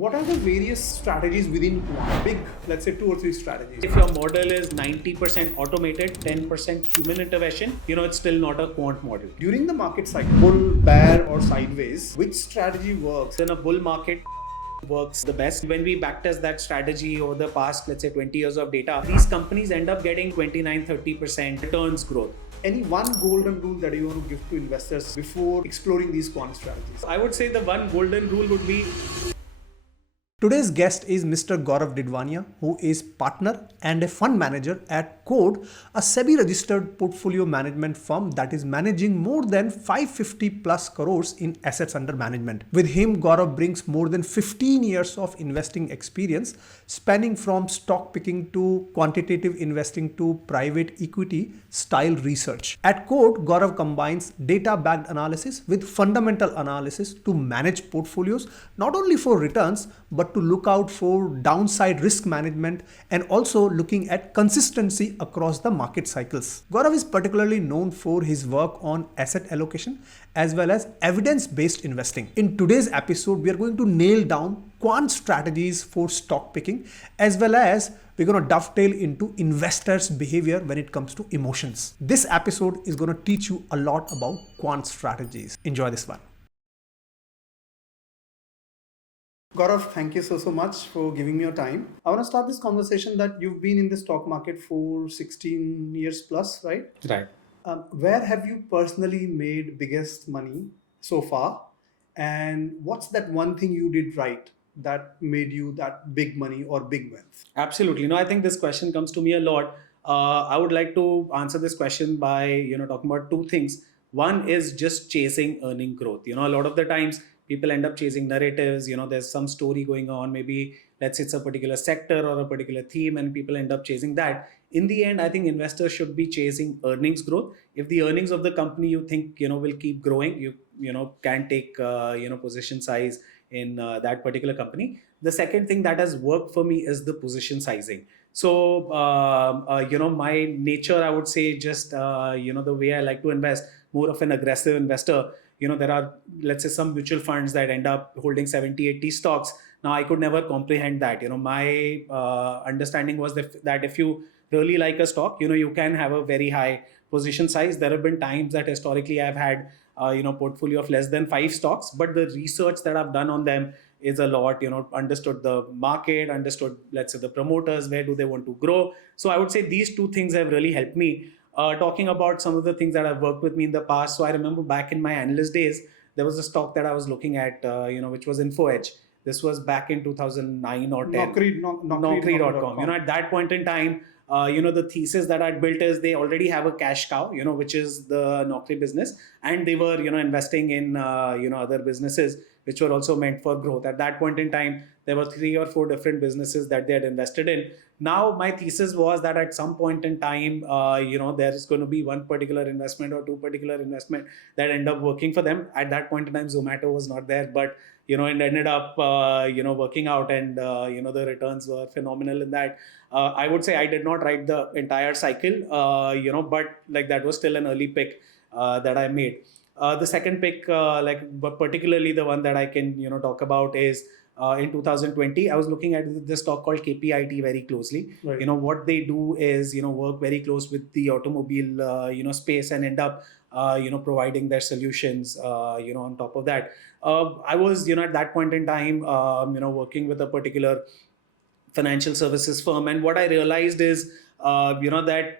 What are the various strategies within Quant? Big, let's say 2 or 3 strategies. If your model is 90% automated, 10% human intervention, it's still not a quant model. During the market cycle, bull, bear, or sideways, which strategy works? In a bull market, works the best. When we backtest that strategy over the past, let's say 20 years of data, these companies end up getting 29-30% returns growth. Any one golden rule that you want to give to investors before exploring these quant strategies? I would say the one golden rule would be Today's guest is Mr. Gaurav Didwania, who is partner and a fund manager at Qode, a SEBI-registered portfolio management firm that is managing more than 550 plus crores in assets under management. With him, Gaurav brings more than 15 years of investing experience, spanning from stock picking to quantitative investing to private equity style research. At Qode, Gaurav combines data-backed analysis with fundamental analysis to manage portfolios, not only for returns, but to look out for downside risk management and also looking at consistency across the market cycles. Gaurav is particularly known for his work on asset allocation as well as evidence-based investing. In today's episode, we are going to nail down quant strategies for stock picking, as well as we're going to dovetail into investors' behavior when it comes to emotions. This episode is going to teach you a lot about quant strategies. Enjoy this one. Gaurav, thank you so much for giving me your time. I want to start this conversation that you've been in the stock market for 16 years plus, right? right. Where have you personally made biggest money so far? And what's that one thing you did right that made you that big money or big wealth? Absolutely. No, I think this question comes to me a lot. I would like to answer this question by, talking about two things. One is just chasing earning growth. A lot of the times people end up chasing narratives. There's some story going on. Maybe let's say it's a particular sector or a particular theme and people end up chasing that. In the end, I think investors should be chasing earnings growth. If the earnings of the company you think, will keep growing, you can take, position size in that particular company. The second thing that has worked for me is the position sizing. So, my nature, I would say just, the way I like to invest, more of an aggressive investor. There are, let's say, some mutual funds that end up holding 70-80 stocks. Now, I could never comprehend that. My understanding was that if you really like a stock, you can have a very high position size. There have been times that historically I've had, portfolio of less than 5 stocks, but the research that I've done on them is a lot, understood the market, understood, let's say, the promoters, where do they want to grow. So I would say these two things have really helped me. Talking about some of the things that have worked with me in the past. So I remember back in my analyst days, there was a stock that I was looking at, which was InfoEdge. This was back in 2009 or 10. Naukri.com. At that point in time, the thesis that I'd built is they already have a cash cow, which is the Naukri business. And they were, investing in, other businesses, which were also meant for growth. At that point in time, there were 3 or 4 different businesses that they had invested in. Now, my thesis was that at some point in time, there is going to be one particular investment or 2 particular investment that end up working for them. At that point in time, Zomato was not there, but, it ended up, working out and, the returns were phenomenal in that. I would say I did not write the entire cycle, but like that was still an early pick that I made. The second pick, but particularly the one that I can, talk about is in 2020, I was looking at this stock called KPIT very closely. Right. What they do is, work very close with the automobile, space and end up, providing their solutions, on top of that. I was, at that point in time, working with a particular financial services firm. And what I realized is, that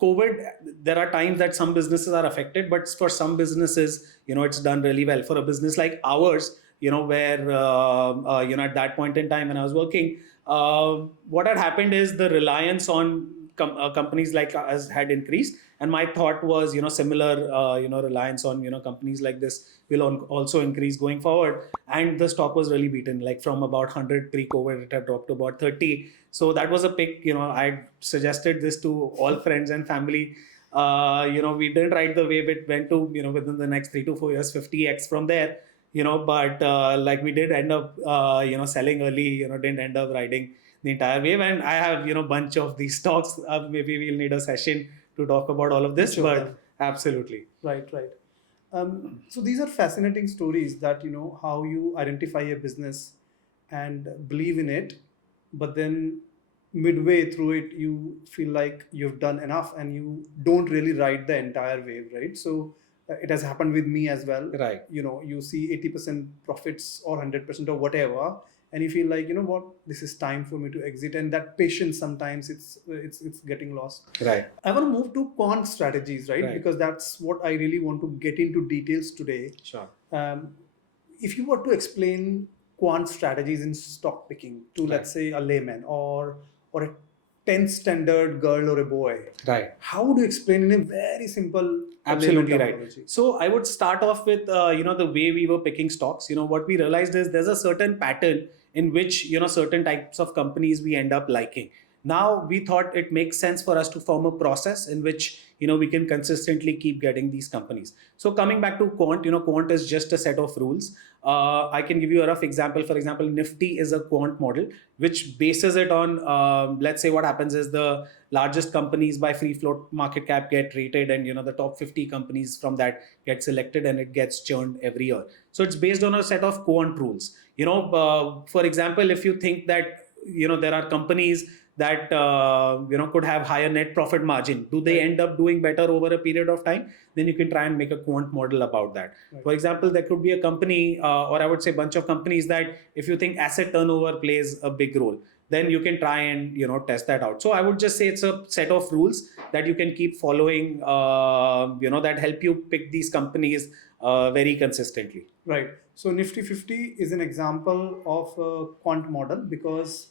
COVID, there are times that some businesses are affected, but for some businesses, it's done really well. For a business like ours, where, at that point in time when I was working, what had happened is the reliance on companies like us had increased. And my thought was, similar, reliance on, companies like this will also increase going forward. And the stock was really beaten, like from about 100 pre-COVID, it had dropped to about 30. So that was a pick, I suggested this to all friends and family. We didn't ride the wave. It went to, within the next 3 to 4 years, 50x from there. But like we did end up, selling early, didn't end up riding the entire wave. And I have, bunch of these stocks. Maybe we'll need a session to talk about all of this, Sure. but absolutely. Right. So these are fascinating stories that, how you identify a business and believe in it, but then midway through it you feel like you've done enough and you don't really ride the entire wave, right? So it has happened with me as well. Right. You see 80% profits or 100% or whatever, and you feel like, you know what, this is time for me to exit, and that patience sometimes it's getting lost. Right. I want to move to quant strategies, right? Right. Because that's what I really want to get into details today. Sure. If you were to explain quant strategies in stock picking to, Right. let's say, a layman or a 10th standard girl or a boy, Right. how would you explain in a very simple Absolutely layman right. terminology? So I would start off with the way we were picking stocks. What we realized is there's a certain pattern in which certain types of companies we end up liking. Now we thought it makes sense for us to form a process in which we can consistently keep getting these companies. So coming back to quant, quant is just a set of rules. I can give you a rough example. For example, Nifty is a quant model which bases it on, let's say what happens is the largest companies by free float market cap get rated, and the top 50 companies from that get selected, and it gets churned every year. So it's based on a set of quant rules. For example, if you think that there are companies that could have higher net profit margin, do they end up doing better over a period of time? Then you can try and make a quant model about that. Right. For example, there could be a company or I would say bunch of companies that if you think asset turnover plays a big role, then you can try and test that out. So I would just say it's a set of rules that you can keep following that help you pick these companies very consistently. Right. So Nifty 50 is an example of a quant model because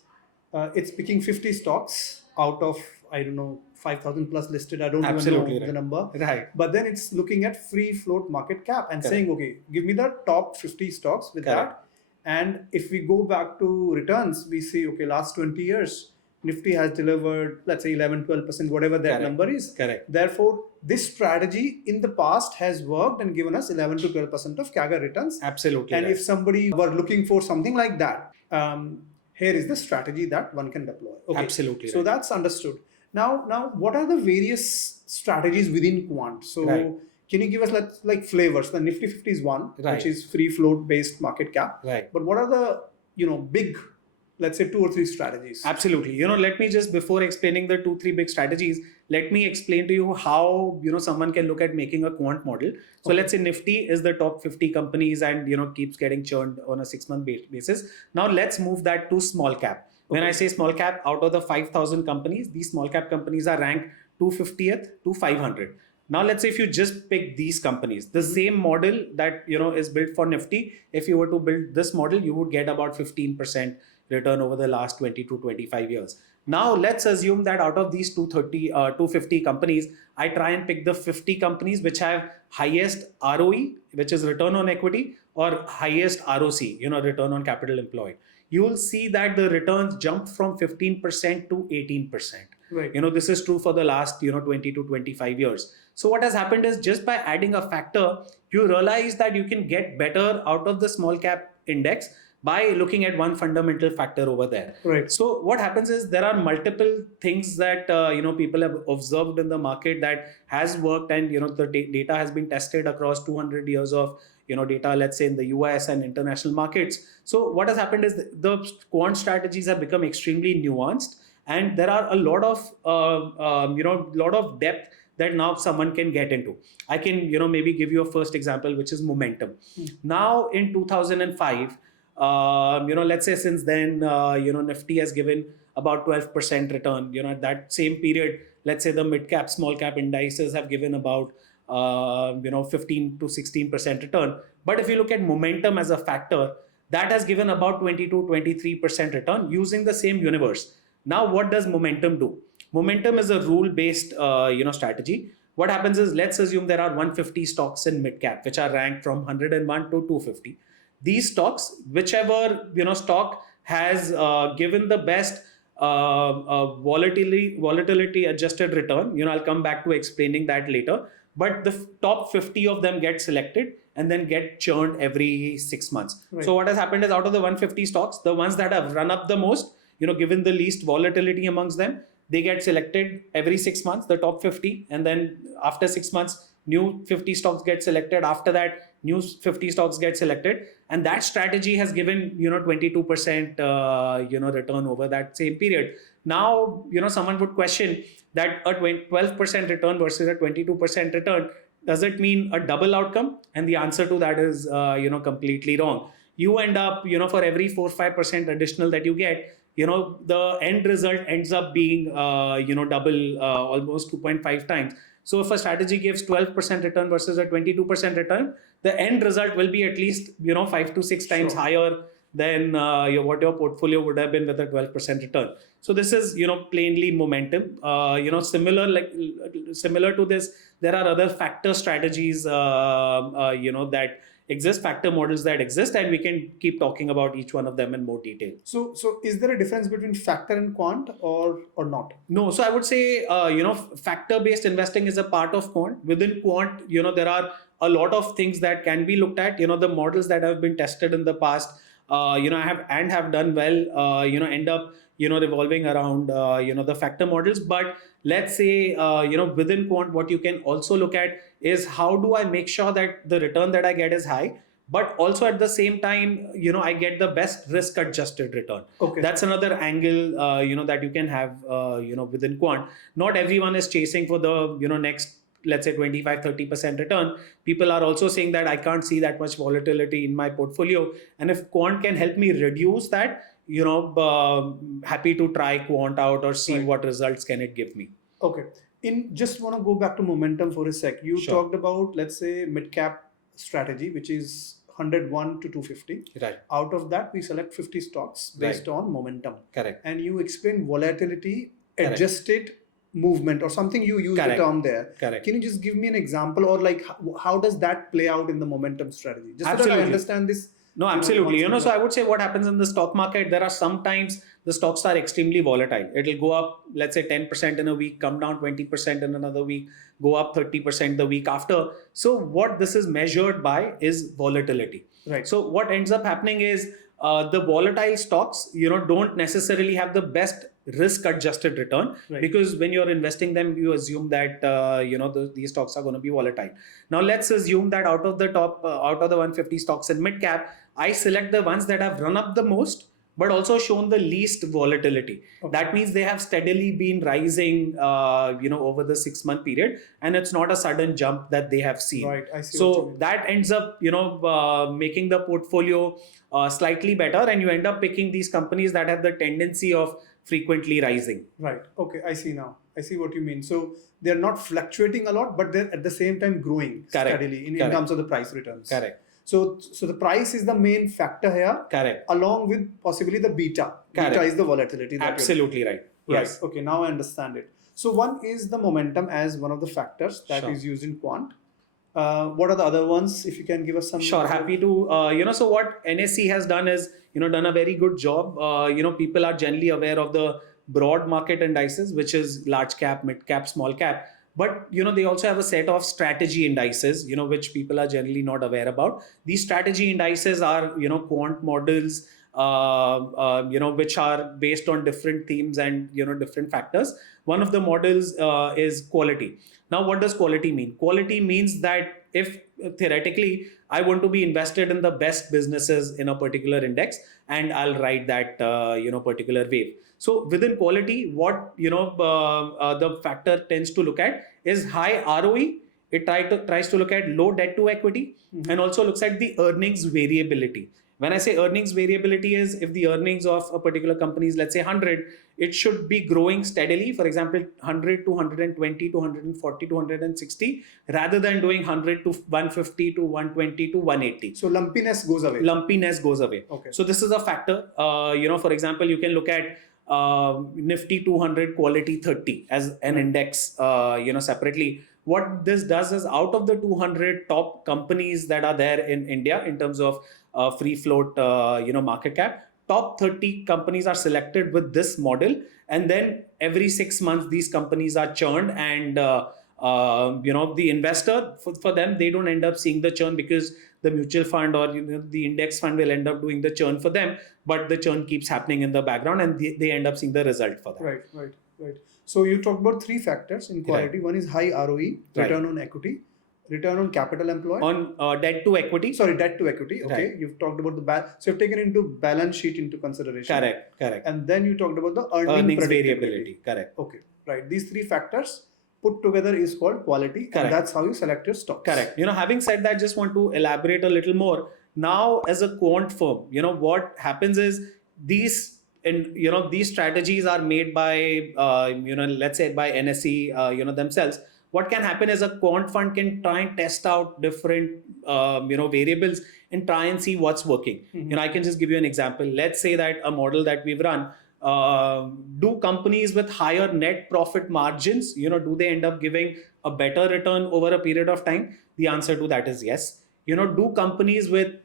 it's picking 50 stocks out of, I don't know, 5,000 plus listed. I don't Absolutely even know right. the number. Right. But then it's looking at free float market cap and Correct. saying, okay, give me the top 50 stocks with Correct. that. And if we go back to returns, we see, okay, last 20 years, Nifty has delivered, let's say 11, 12%, whatever that Correct. number is. Correct. Therefore, this strategy in the past has worked and given us 11 to 12% of CAGR returns. Absolutely And right. if somebody were looking for something like that, here is the strategy that one can deploy. Okay. Absolutely So right. that's understood. Now, what are the various strategies within quant? So Right. can you give us like flavors? The Nifty 50 is one, Right. which is free float based market cap. Right. But what are the big, let's say 2 or 3 strategies? Absolutely. Let me just, before explaining the 2-3 big strategies, let me explain to you how someone can look at making a quant model. So Okay. let's say Nifty is the top 50 companies and keeps getting churned on a 6-month basis. Now let's move that to small cap. When Okay. I say small cap, out of the 5,000 companies, these small cap companies are ranked 250th to 500. Now let's say if you just pick these companies, the same model that is built for Nifty, if you were to build this model, you would get about 15% return over the last 20 to 25 years. Now let's assume that out of these 250 companies, I try and pick the 50 companies which have highest ROE, which is return on equity, or highest ROC, return on capital employed. You will see that the returns jump from 15% to 18%. Right. This is true for the last 20 to 25 years. So what has happened is just by adding a factor, you realize that you can get better out of the small cap index by looking at one fundamental factor over there. Right. So what happens is there are multiple things that people have observed in the market that has worked, and the data has been tested across 200 years of data, let's say in the US and international markets. So what has happened is the quant strategies have become extremely nuanced, and there are a lot of depth that now someone can get into. I can maybe give you a first example, which is momentum. Now in 2005, let's say since then, Nifty has given about 12% return. At that same period, let's say the mid cap, small cap indices have given about 15 to 16% return. But if you look at momentum as a factor, that has given about 20 to 23% return using the same universe. Now, what does momentum do? Momentum is a rule-based strategy. What happens is, let's assume there are 150 stocks in mid cap, which are ranked from 101 to 250. These stocks, whichever stock has given the best volatility adjusted return, I'll come back to explaining that later. But the top 50 of them get selected and then get churned every 6 months. Right. So what has happened is, out of the 150 stocks, the ones that have run up the most, given the least volatility amongst them, they get selected every 6 months, the top 50. And then after 6 months, new 50 stocks get selected. After that, new 50 stocks get selected, and that strategy has given 22% return over that same period. Now someone would question that a 12% return versus a 22% return, does it mean a double outcome? And the answer to that is completely wrong. You end up for every 4-5% additional that you get, the end result ends up being double, almost 2.5 times. So if a strategy gives 12% return versus a 22% return, the end result will be at least 5 to 6 times higher than what your portfolio would have been with a 12% return. So this is plainly momentum. Similar to this, there are other factor strategies that exist, factor models that exist, and we can keep talking about each one of them in more detail. So is there a difference between factor and quant or not? No. So I would say, factor-based investing is a part of quant. Within quant, there are a lot of things that can be looked at. The models that have been tested in the past, have done well, end up, revolving around, the factor models. But let's say, within quant, what you can also look at is how do I make sure that the return that I get is high, but also at the same time, I get the best risk adjusted return. Okay. That's another angle, that you can have, within quant. Not everyone is chasing for the, next, let's say 25-30% return. People are also saying that I can't see that much volatility in my portfolio. And if quant can help me reduce that, happy to try quant out or see what results can it give me. Okay. Just want to go back to momentum for a sec. You talked about, let's say, mid-cap strategy, which is 101 to 250. Right. Out of that, we select 50 stocks based on momentum. Correct. And you explain volatility adjusted movement or something, you use the term there. Correct. Can you just give me an example, or like how does that play out in the momentum strategy? Just so that I understand this. No, absolutely. So I would say what happens in the stock market, there are sometimes the stocks are extremely volatile. It'll go up, let's say 10% in a week, come down 20% in another week, go up 30% the week after. So what this is measured by is volatility. Right. So what ends up happening is the volatile stocks, don't necessarily have the best risk adjusted return, because when you're investing them, you assume that, these stocks are going to be volatile. Now let's assume that out of the 150 stocks in mid cap, I select the ones that have run up the most, but also shown the least volatility. Okay. That means they have steadily been rising, over the 6-month period, and it's not a sudden jump that they have seen. Right. I see. So that ends up, making the portfolio slightly better, and you end up picking these companies that have the tendency of frequently rising. Right. Okay. I see now. I see what you mean. So they're not fluctuating a lot, but they're at the same time growing steadily in terms of the price returns. Correct. So the price is the main factor here. Correct. Along with possibly the beta. Correct. Beta is the volatility. Absolutely right. Yes. Right. Okay. Now I understand it. So one is the momentum as one of the factors that is used in quant. What are the other ones? If you can give us some. Sure. Happy to. So what NSE has done is, done a very good job. People are generally aware of the broad market indices, which is large cap, mid cap, small cap. But, they also have a set of strategy indices, which people are generally not aware about. These strategy indices are, quant models, which are based on different themes and, different factors. One of the models is quality. Now, what does quality mean? Quality means that if theoretically I want to be invested in the best businesses in a particular index, and I'll ride that, particular wave. So within quality, what, the factor tends to look at is high ROE. It tries to look at low debt to equity, and also looks at the earnings variability. When I say earnings variability is if the earnings of a particular company is, let's say 100, it should be growing steadily. For example, 100 to 120 to 140 to 160, rather than doing 100 to 150 to 120 to 180. So lumpiness goes away. Okay. So this is a factor. For example, you can look at Nifty 200 quality 30 as an index, separately. What this does is out of the 200 top companies that are there in India in terms of free float, market cap, top 30 companies are selected with this model. And then every 6 months, these companies are churned, and, the investor, for them, they don't end up seeing the churn because the mutual fund or the index fund will end up doing the churn for them, but the churn keeps happening in the background, and they end up seeing the result for them. Right. So you talked about 3 factors in quality. One is high ROE, return on equity. Return on capital employed? On debt to equity. Sorry, debt to equity. Okay. Right. You've talked about so you've taken into balance sheet into consideration. Correct. And then you talked about the Earnings predictability. variability. Correct. Okay. Right. These three factors put together is called quality. Correct. And that's how you select your stocks. Correct. Having said that, just want to elaborate a little more. Now, as a quant firm, what happens is these strategies are made by, let's say by NSE, themselves. What can happen is a quant fund can try and test out different, variables and try and see what's working. Mm-hmm. I can just give you an example. Let's say that a model that we've run, do companies with higher net profit margins, do they end up giving a better return over a period of time? The answer to that is yes. Do companies with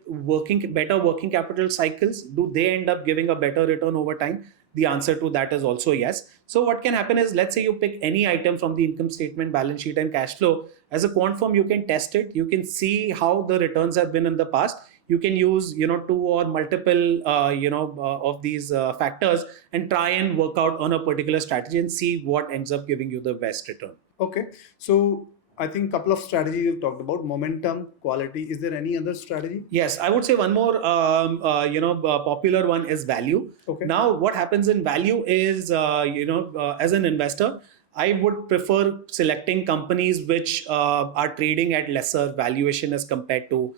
better working capital cycles, do they end up giving a better return over time? The answer to that is also yes. So what can happen is, let's say you pick any item from the income statement, balance sheet and cash flow. As a quant firm, you can test it. You can see how the returns have been in the past. You can use, 2 or multiple, of these factors and try and work out on a particular strategy and see what ends up giving you the best return. Okay. So I think a couple of strategies you've talked about: momentum, quality. Is there any other strategy? Yes, I would say one more, popular one is value. Okay. Now, what happens in value is, as an investor, I would prefer selecting companies which are trading at lesser valuation as compared to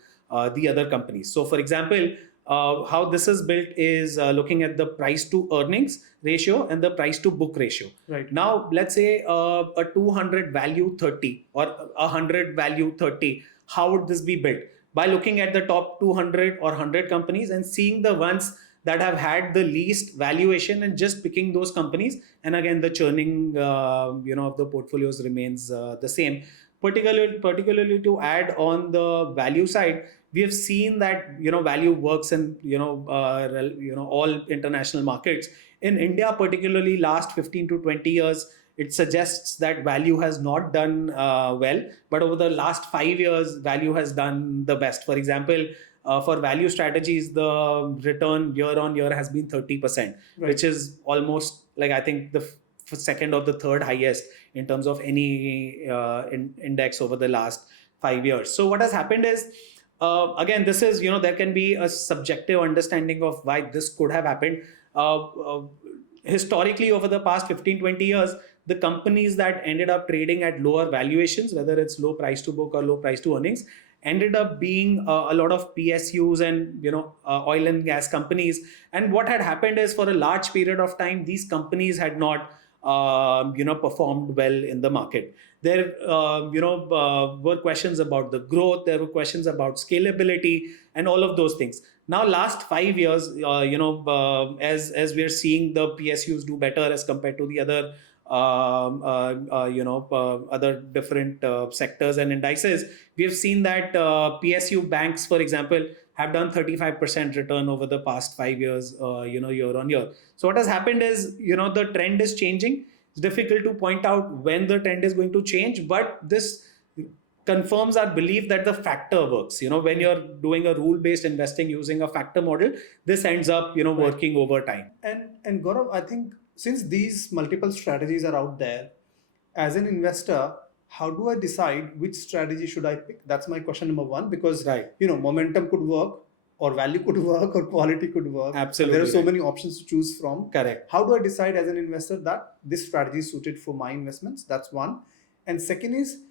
the other companies. So, for example, how this is built is looking at the price to earnings ratio and the price to book ratio. Right. Now, let's say a 200 value 30 or 100 value 30. How would this be built? By looking at the top 200 or 100 companies and seeing the ones that have had the least valuation and just picking those companies. And again, the churning, of the portfolios remains the same. Particularly to add on the value side, we have seen that value works in all international markets. In India, particularly last 15 to 20 years, it suggests that value has not done well, but over the last 5 years, value has done the best. For example, for value strategies, the return year on year has been 30%, right, which is almost like, I think, the second or the third highest in terms of any index over the last 5 years. So what has happened is, again, this is, there can be a subjective understanding of why this could have happened. Historically, over the past 15-20 years, the companies that ended up trading at lower valuations, whether it's low price to book or low price to earnings, ended up being a lot of PSUs and oil and gas companies. And what had happened is, for a large period of time, these companies had not performed well in the market. There were questions about the growth, there were questions about scalability and all of those things. Now, last 5 years, as we are seeing the PSUs do better as compared to the other other different sectors and indices, we have seen that PSU banks, for example, have done 35% return over the past 5 years, year on year. So what has happened is, the trend is changing. It's difficult to point out when the trend is going to change, but this confirms our belief that the factor works. When you're doing a rule-based investing using a factor model, this ends up, working over time. And Gaurav, I think since these multiple strategies are out there, as an investor, how do I decide which strategy should I pick? That's my question number one, because right, momentum could work, or value could work, or quality could work. Absolutely. There are so many options to choose from. Correct. How do I decide as an investor that this strategy is suited for my investments? That's one. And second is,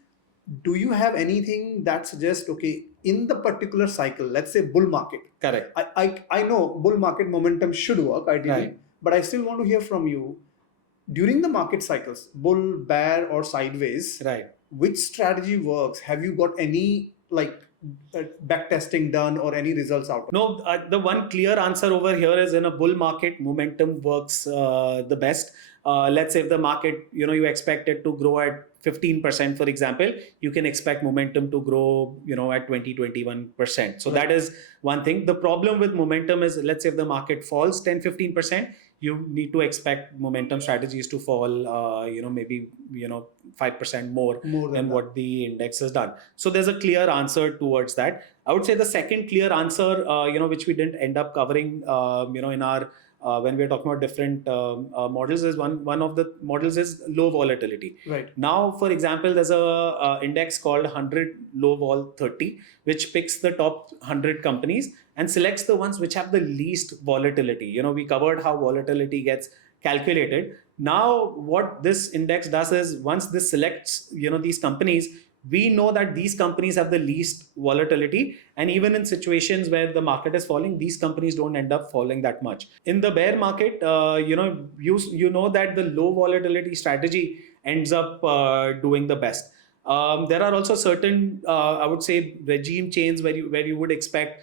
do you have anything that suggests, okay, in the particular cycle, let's say bull market. Correct. I know bull market momentum should work ideally, right, but I still want to hear from you, during the market cycles, bull, bear, or sideways, right, which strategy works? Have you got any back testing done or any results out? No, the one clear answer over here is, in a bull market, momentum works the best. Let's say if the market, you expect it to grow at 15%, for example, you can expect momentum to grow, at 20-21%. So that is one thing. The problem with momentum is, let's say if the market falls 10-15%, you need to expect momentum strategies to fall, maybe 5% more than what the index has done. So there's a clear answer towards that. I would say the second clear answer, which we didn't end up covering, in our when we're talking about different models, is one of the models is low volatility. Right. Now, for example, there's a index called 100 low vol 30, which picks the top 100 companies and selects the ones which have the least volatility. We covered how volatility gets calculated. Now, what this index does is once this selects, these companies, we know that these companies have the least volatility, and even in situations where the market is falling, these companies don't end up falling that much. In the bear market, you know that the low volatility strategy ends up doing the best. There are also certain, I would say, regime chains where you would expect,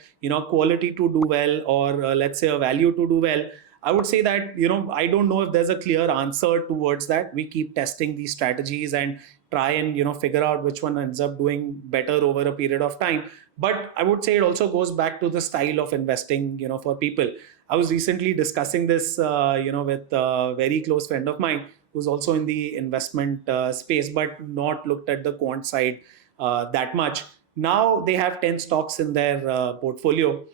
quality to do well, or let's say a value to do well. I would say that, I don't know if there's a clear answer towards that. We keep testing these strategies and try and, figure out which one ends up doing better over a period of time. But I would say it also goes back to the style of investing, for people. I was recently discussing this, with a very close friend of mine who's also in the investment space, but not looked at the quant side that much. Now they have 10 stocks in their portfolio.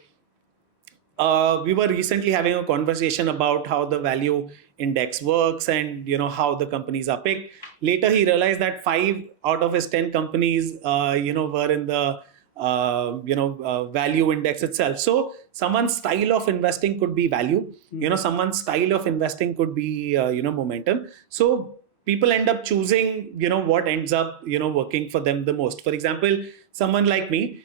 We were recently having a conversation about how the value index works and how the companies are picked. Later, he realized that 5 out of his 10 companies, were in the value index itself. So someone's style of investing could be value. Someone's style of investing could be momentum. So people end up choosing what ends up working for them the most. For example, someone like me.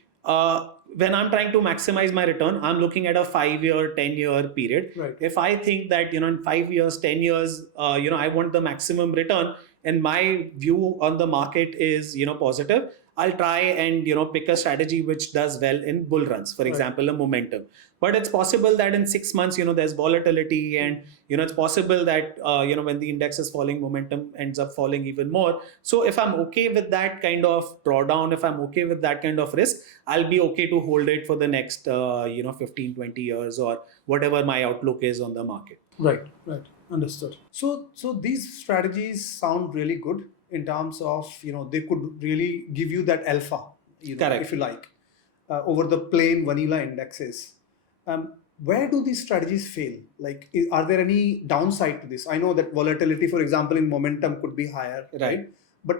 When I'm trying to maximize my return, I'm looking at a 5-year, 10-year period. Right. If I think that, in 5 years, 10 years, I want the maximum return and my view on the market is, positive, I'll try and, pick a strategy which does well in bull runs, for example, a momentum. But it's possible that in 6 months, there's volatility and, it's possible that, when the index is falling, momentum ends up falling even more. So if I'm okay with that kind of drawdown, if I'm okay with that kind of risk, I'll be okay to hold it for the next, 15, 20 years or whatever my outlook is on the market. Right. Understood. So these strategies sound really good in terms of, they could really give you that alpha, Correct. if you like, over the plain vanilla indexes. Where do these strategies fail? Like, are there any downside to this? I know that volatility, for example, in momentum could be higher, Right. But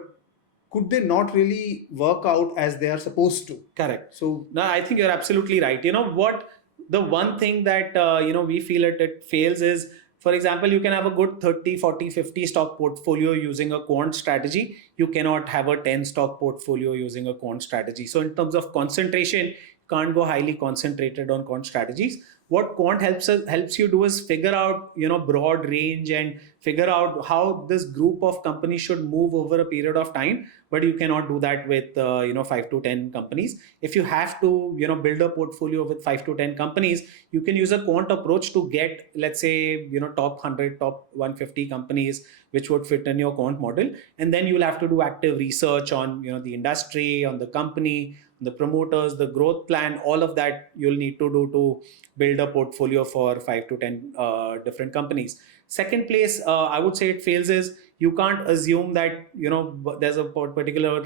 could they not really work out as they are supposed to? Correct. So, No, I think you're absolutely right. What the one thing that, we feel it fails is, for example, you can have a good 30, 40, 50 stock portfolio using a quant strategy. You cannot have a 10 stock portfolio using a quant strategy. So in terms of concentration, you can't go highly concentrated on quant strategies. What quant helps you do is figure out, broad range and figure out how this group of companies should move over a period of time. But you cannot do that with, 5 to 10 companies. If you have to, build a portfolio with 5 to 10 companies, you can use a quant approach to get, let's say, top 100, top 150 companies, which would fit in your quant model. And then you'll have to do active research on, the industry, on the company, the promoters, the growth plan, all of that you'll need to do to build a portfolio for 5 to 10 different companies. Second place, I would say it fails is you can't assume that, there's a particular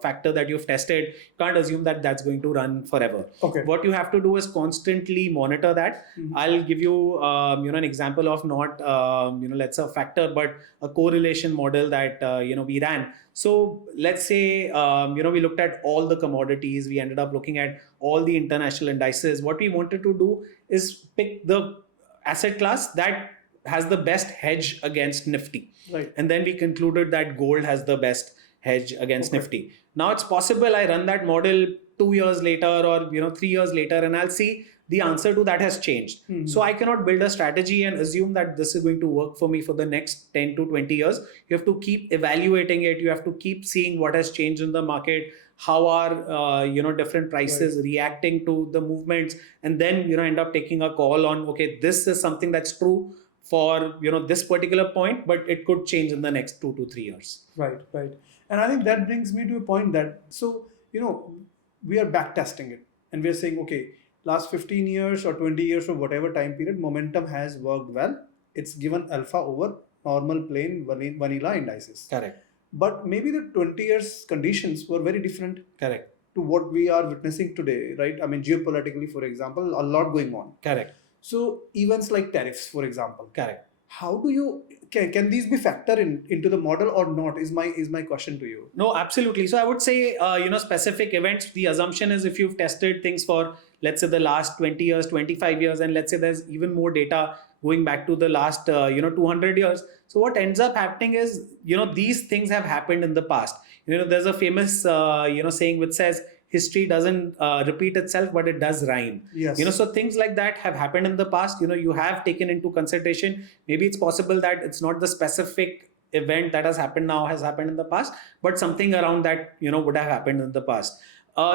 factor that you've tested. You can't assume that that's going to run forever. Okay. What you have to do is constantly monitor that. Mhm. I'll give you, an example of not, let's say a factor, but a correlation model that, we ran. So let's say, we looked at all the commodities. We ended up looking at all the international indices. What we wanted to do is pick the asset class that has the best hedge against Nifty. Right. And then we concluded that gold has the best hedge against Okay. Nifty. Now it's possible I run that model 2 years later or 3 years later and I'll see the answer to that has changed. Mhm. So I cannot build a strategy and assume that this is going to work for me for the next 10 to 20 years. You have to keep evaluating it. You have to keep seeing what has changed in the market, how are different prices reacting to the movements, and then end up taking a call on, okay, this is something that's true for this particular point, but it could change in the next 2 to 3 years. Right. And I think that brings me to a point that, so, we are back testing it and we're saying, okay, last 15 years or 20 years or whatever time period, momentum has worked well. It's given alpha over normal plain vanilla indices. Correct. But maybe the 20 years conditions were very different Correct. to what we are witnessing today, right? I mean, geopolitically, for example, a lot going on. Correct. So events like tariffs, for example, Correct. how do you can these be factored into the model or not? Is my question to you. No, absolutely. So I would say, specific events, the assumption is if you've tested things for, let's say, the last 20 years, 25 years, and let's say there's even more data going back to the last, 200 years. So what ends up happening is, these things have happened in the past. There's a famous, saying which says, history doesn't repeat itself, but it does rhyme. Yes. So things like that have happened in the past. You have taken into consideration. Maybe it's possible that it's not the specific event that has happened now has happened in the past, but something around that would have happened in the past.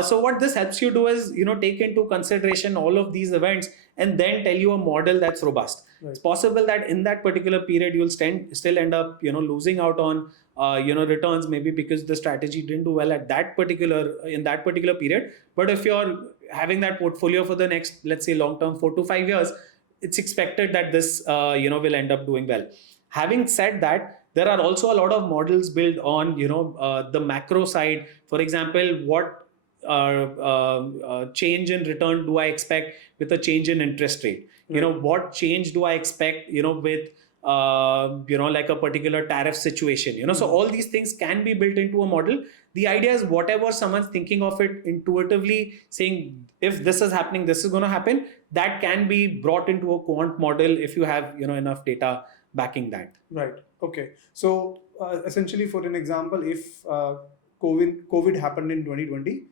So what this helps you do is take into consideration all of these events and then tell you a model that's robust. Right. It's possible that in that particular period you'll still end up losing out on returns, maybe because the strategy didn't do well in that particular period. But if you're having that portfolio for the next, let's say, long term 4 to 5 years, it's expected that this will end up doing well. Having said that, there are also a lot of models built on the macro side. For example, what change in return do I expect with a change in interest rate? What change do I expect with like a particular tariff situation? So all these things can be built into a model. The idea is whatever someone's thinking of it intuitively, saying if this is happening, this is going to happen, that can be brought into a quant model if you have enough data backing that. Right. Okay. So essentially, for an example, if COVID happened in 2020,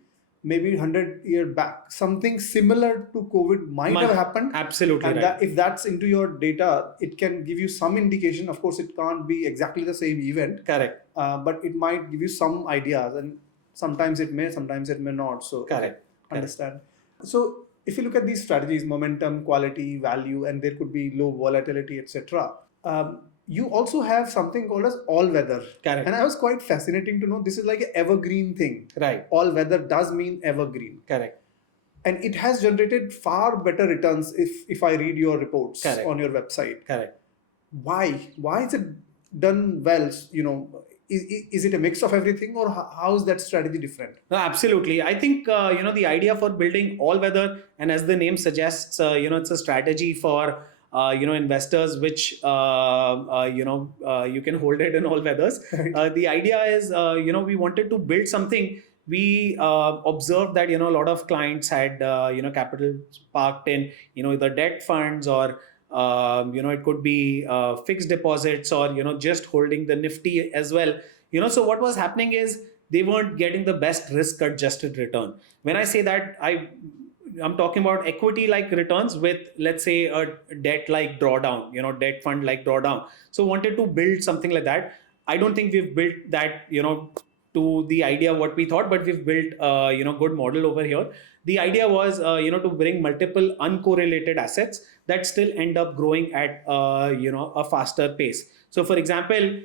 maybe 100 years back, something similar to COVID might have happened. Absolutely. And right. if that's into your data, it can give you some indication. Of course, it can't be exactly the same event. Correct. But it might give you some ideas, and sometimes it may not. So Correct. Understand. So if you look at these strategies, momentum, quality, value, and there could be low volatility, etc. You also have something called as all-weather. Correct. And I was quite fascinating to know this is like an evergreen thing. Right. All-weather does mean evergreen. Correct. And it has generated far better returns if I read your reports Correct. on your website. Correct. Why is it done well? Is it a mix of everything, or how is that strategy different? No, absolutely. I think the idea for building all-weather, and as the name suggests, it's a strategy for investors, which you can hold it in all weathers. The idea is we wanted to build something. We observed that a lot of clients had capital parked in either debt funds or it could be fixed deposits or just holding the Nifty as well. So what was happening is they weren't getting the best risk adjusted return. When I say that, I'm talking about equity-like returns with, let's say, a debt-like drawdown, debt fund-like drawdown. So wanted to build something like that. I don't think we've built that, to the idea of what we thought, but we've built, good model over here. The idea was, to bring multiple uncorrelated assets that still end up growing at, a faster pace. So, for example,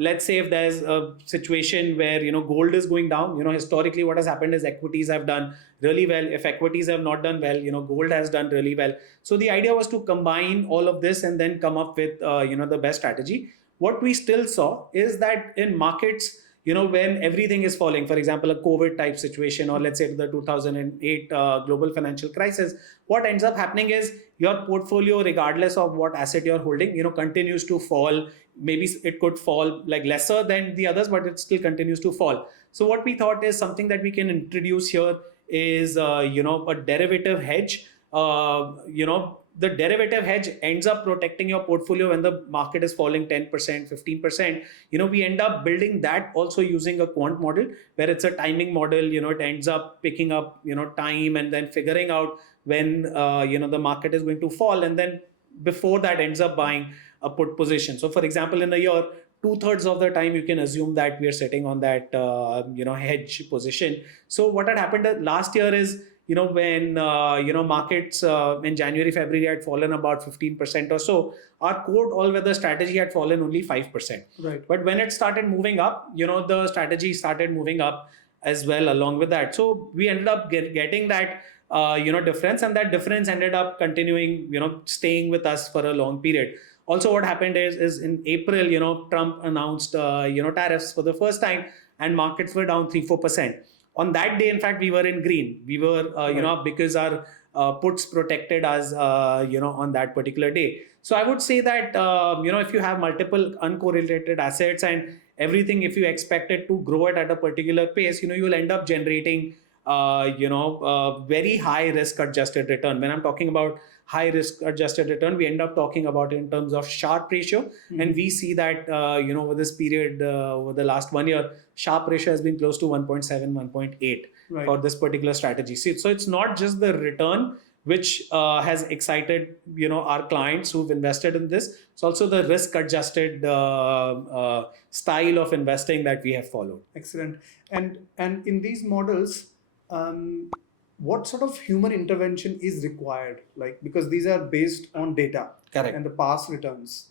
let's say if there's a situation where gold is going down, historically what has happened is equities have done really well. If equities have not done well, gold has done really well. So the idea was to combine all of this and then come up with the best strategy. What we still saw is that in markets, when everything is falling, for example, a COVID type situation, or let's say the 2008 global financial crisis, what ends up happening is your portfolio, regardless of what asset you're holding, continues to fall. Maybe it could fall like lesser than the others, but it still continues to fall. So what we thought is something that we can introduce here is, a derivative hedge. The derivative hedge ends up protecting your portfolio when the market is falling 10%, 15%. We end up building that also using a quant model where it's a timing model. It ends up picking up, time and then figuring out when, the market is going to fall. And then before that ends up buying a put position. So for example, in a year, 2/3 of the time you can assume that we are sitting on that, hedge position. So what had happened last year is, when markets in January, February had fallen about 15% or so, our Qode all-weather strategy had fallen only 5%. Right. But when it started moving up, the strategy started moving up as well along with that. So we ended up getting that difference, and that difference ended up continuing, staying with us for a long period. Also, what happened is in April, Trump announced tariffs for the first time, and markets were down 3-4%. On that day, in fact, we were in green. We were, because our puts protected us, on that particular day. So I would say that, if you have multiple uncorrelated assets and everything, if you expect it to grow at a particular pace, you will end up generating, very high risk adjusted return. When I'm talking about high risk adjusted return, we end up talking about it in terms of Sharpe ratio. And we see that, over this period, over the last 1 year, Sharpe ratio has been close to 1.7, 1.8 for this particular strategy. So it's not just the return which has excited, our clients who've invested in this. It's also the risk adjusted style of investing that we have followed. Excellent. And in these models, what sort of human intervention is required? Like, because these are based on data. Correct. And the past returns.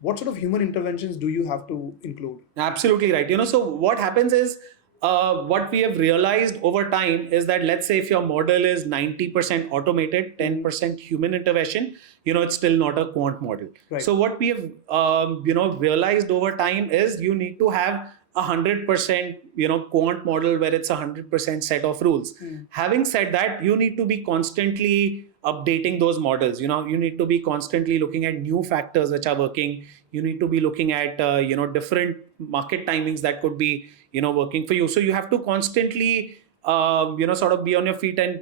What sort of human interventions do you have to include? Absolutely right. So what happens is, what we have realized over time is that, let's say if your model is 90% automated, 10% human intervention, it's still not a quant model. Right. So what we have, realized over time is you need to have 100%, quant model where it's 100% set of rules. Having said that, you need to be constantly updating those models. You need to be constantly looking at new factors which are working. You need to be looking at, different market timings that could be, working for you. So you have to constantly, sort of be on your feet and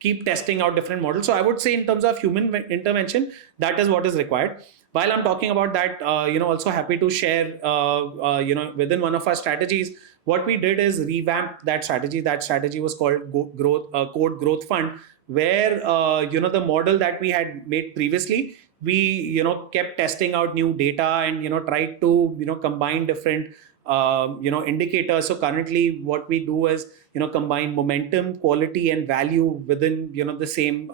keep testing out different models. So I would say in terms of human intervention, that is what is required. While I'm talking about that, also happy to share, within one of our strategies, what we did is revamp that strategy. That strategy was called Qode Growth Fund, where, the model that we had made previously, we, kept testing out new data and, tried to, combine different, indicators. So currently what we do is, combine momentum, quality and value within, the same,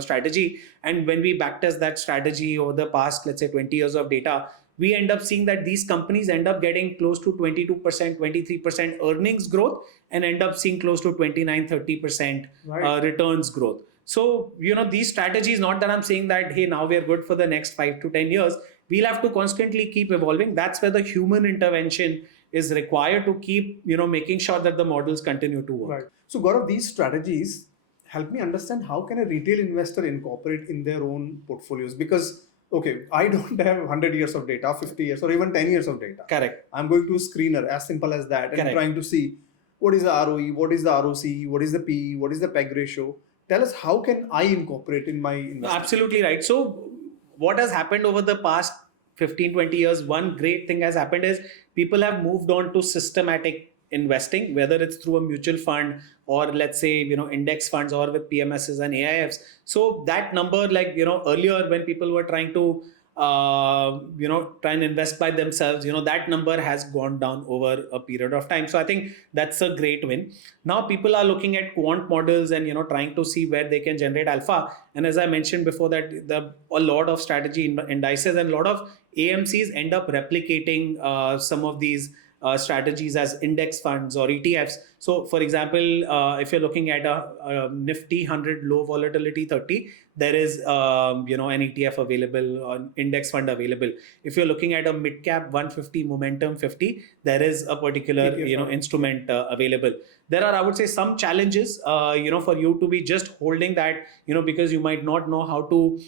strategy. And when we backtest that strategy over the past, let's say 20 years of data, we end up seeing that these companies end up getting close to 22%, 23% earnings growth and end up seeing close to 29, 30% returns growth. So, these strategies, not that I'm saying that, hey, now we're good for the next 5 to 10 years. We'll have to constantly keep evolving. That's where the human intervention is required to keep, making sure that the models continue to work. Right. So Gaurav, these strategies help me understand how can a retail investor incorporate in their own portfolios? Because, okay, I don't have 100 years of data, 50 years, or even 10 years of data. Correct. I'm going to a screener, as simple as that, and Correct. trying to see what is the ROE, what is the ROC, what is the PE, what is the PEG ratio. Tell us, how can I incorporate in my investment? Absolutely right. So what has happened over the past 15, 20 years, one great thing has happened is people have moved on to systematic investing, whether it's through a mutual fund or let's say, index funds or with PMSs and AIFs. So that number, like, earlier when people were trying to, try and invest by themselves, that number has gone down over a period of time. So I think that's a great win. Now people are looking at quant models and, trying to see where they can generate alpha. And as I mentioned before, that a lot of strategy indices and a lot of AMCs end up replicating some of these strategies as index funds or ETFs. So for example, if you're looking at a Nifty 100 low volatility 30, there is an ETF available, an index fund available. If you're looking at a mid cap 150 momentum 50, there is a particular instrument available. There are, I would say, some challenges for you to be just holding that, because you might not know how to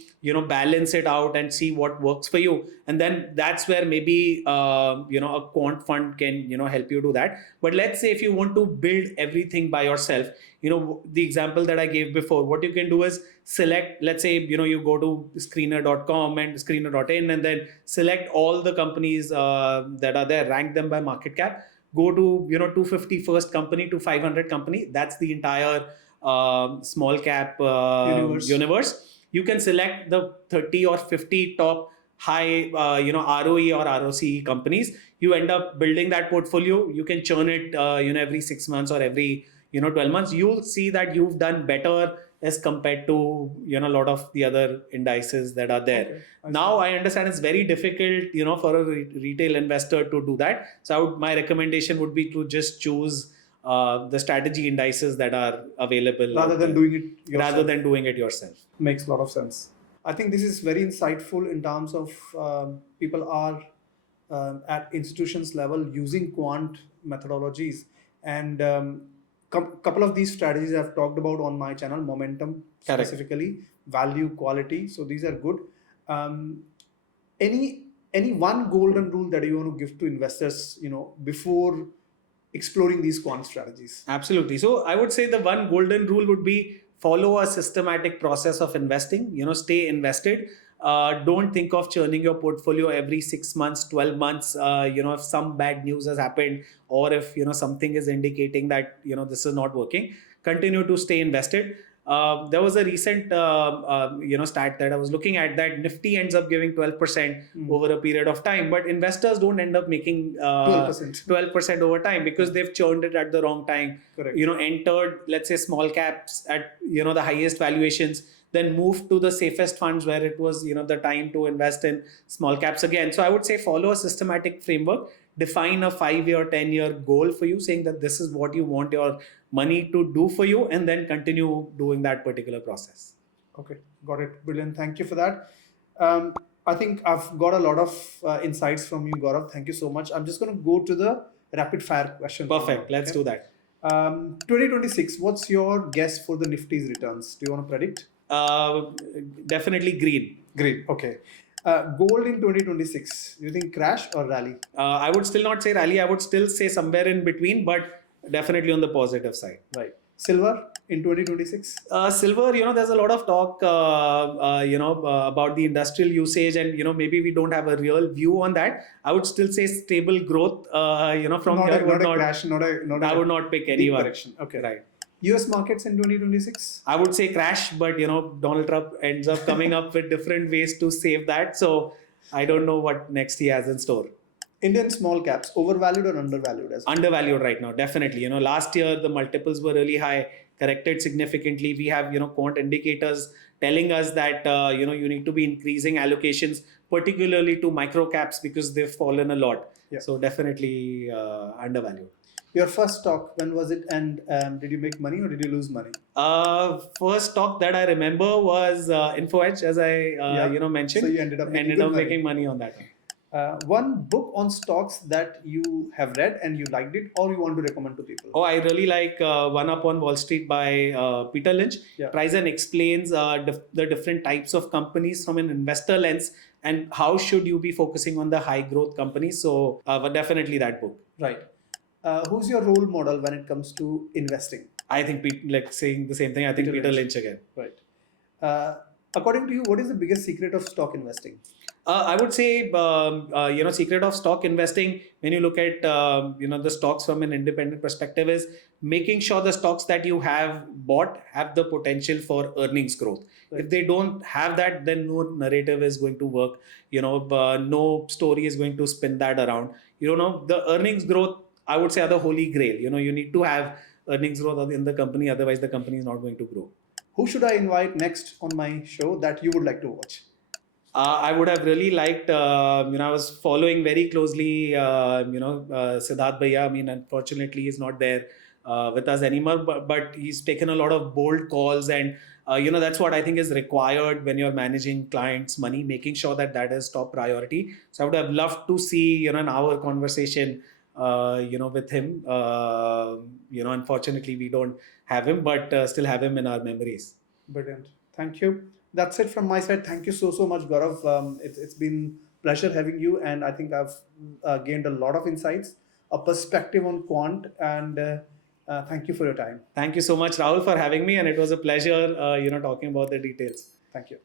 balance it out and see what works for you. And then that's where maybe a quant fund can help you do that. But let's say if you want to build everything by yourself, the example that I gave before, what you can do is select, let's say, you go to screener.com and screener.in and then select all the companies that are there, rank them by market cap, go to 250 first company to 500 company. That's the entire small cap universe. You can select the 30 or 50 top high ROE or ROCE companies. You end up building that portfolio. You can churn it every 6 months or every 12 months. You'll see that you've done better as compared to a lot of the other indices that are there. Okay, now I understand it's very difficult for a retail investor to do that. So my recommendation would be to just choose the strategy indices that are available rather than doing it yourself. Makes a lot of sense. I think this is very insightful in terms of people are at institutions level using quant methodologies, and couple of these strategies I've talked about on my channel, momentum Correct. specifically, value, quality. So these are good. Any one golden rule that you want to give to investors, before exploring these quant strategies? Absolutely. So I would say the one golden rule would be follow a systematic process of investing. Stay invested. Don't think of churning your portfolio every 6 months, 12 months. If some bad news has happened, or if something is indicating that this is not working, continue to stay invested. There was a recent stat that I was looking at, that Nifty ends up giving 12% over a period of time, but investors don't end up making 12% over time because they've churned it at the wrong time. Correct. Entered, let's say, small caps at the highest valuations, then moved to the safest funds where it was the time to invest in small caps again. So I would say follow a systematic framework, define a 5-year, 10-year goal for you, saying that this is what you want your money to do for you, and then continue doing that particular process. Okay, got it. Brilliant. Thank you for that. I think I've got a lot of insights from you, Gaurav. Thank you so much. I'm just going to go to the rapid fire question. Perfect. Let's do that. 2026, what's your guess for the Nifty's returns? Do you want to predict? Definitely green. Green. Okay. Gold in 2026, do you think crash or rally? I would still not say rally. I would still say somewhere in between, but definitely on the positive side. Right. Silver in 2026? Silver, there's a lot of talk, about the industrial usage, and maybe we don't have a real view on that. I would still say stable growth. From Not here, a crash, not I would not pick deep anyone. correction. Okay. Right. US markets in 2026? I would say crash, but Donald Trump ends up coming up with different ways to save that. So I don't know what next he has in store. Indian small caps, overvalued or undervalued? Undervalued right now, definitely. Last year the multiples were really high, corrected significantly. We have quant indicators telling us that you need to be increasing allocations, particularly to micro caps, because they've fallen a lot. Yeah. So definitely undervalued. Your first stock, when was it, and did you make money or did you lose money? First stock that I remember was InfoEdge, as I mentioned. So you ended up making money on that one. One book on stocks that you have read and you liked it, or you want to recommend to people? Oh, I really like One Up on Wall Street by Peter Lynch. Yeah. Tries and explains the different types of companies from an investor lens, and how should you be focusing on the high growth companies. So but definitely that book. Right. Who's your role model when it comes to investing? I think, saying the same thing, I think Peter Lynch again. Right. According to you, what is the biggest secret of stock investing? I would say, secret of stock investing, when you look at, the stocks from an independent perspective, is making sure the stocks that you have bought have the potential for earnings growth. Right. If they don't have that, then no narrative is going to work. No story is going to spin that around. The earnings growth, I would say, are the holy grail. You need to have earnings growth in the company, otherwise the company is not going to grow. Who should I invite next on my show that you would like to watch? I would have really liked, I was following very closely, Siddharth Bhaiya. I mean, unfortunately, he's not there with us anymore, but he's taken a lot of bold calls, and, that's what I think is required when you're managing clients' money, making sure that is top priority. So I would have loved to see, an hour conversation, with him. Unfortunately, we don't have him, but still have him in our memories. Brilliant. Thank you. That's it from my side. Thank you so much, Gaurav. It's been pleasure having you, and I think I've gained a lot of insights, a perspective on quant, and thank you for your time. Thank you so much, Rahul, for having me, and it was a pleasure, talking about the details. Thank you.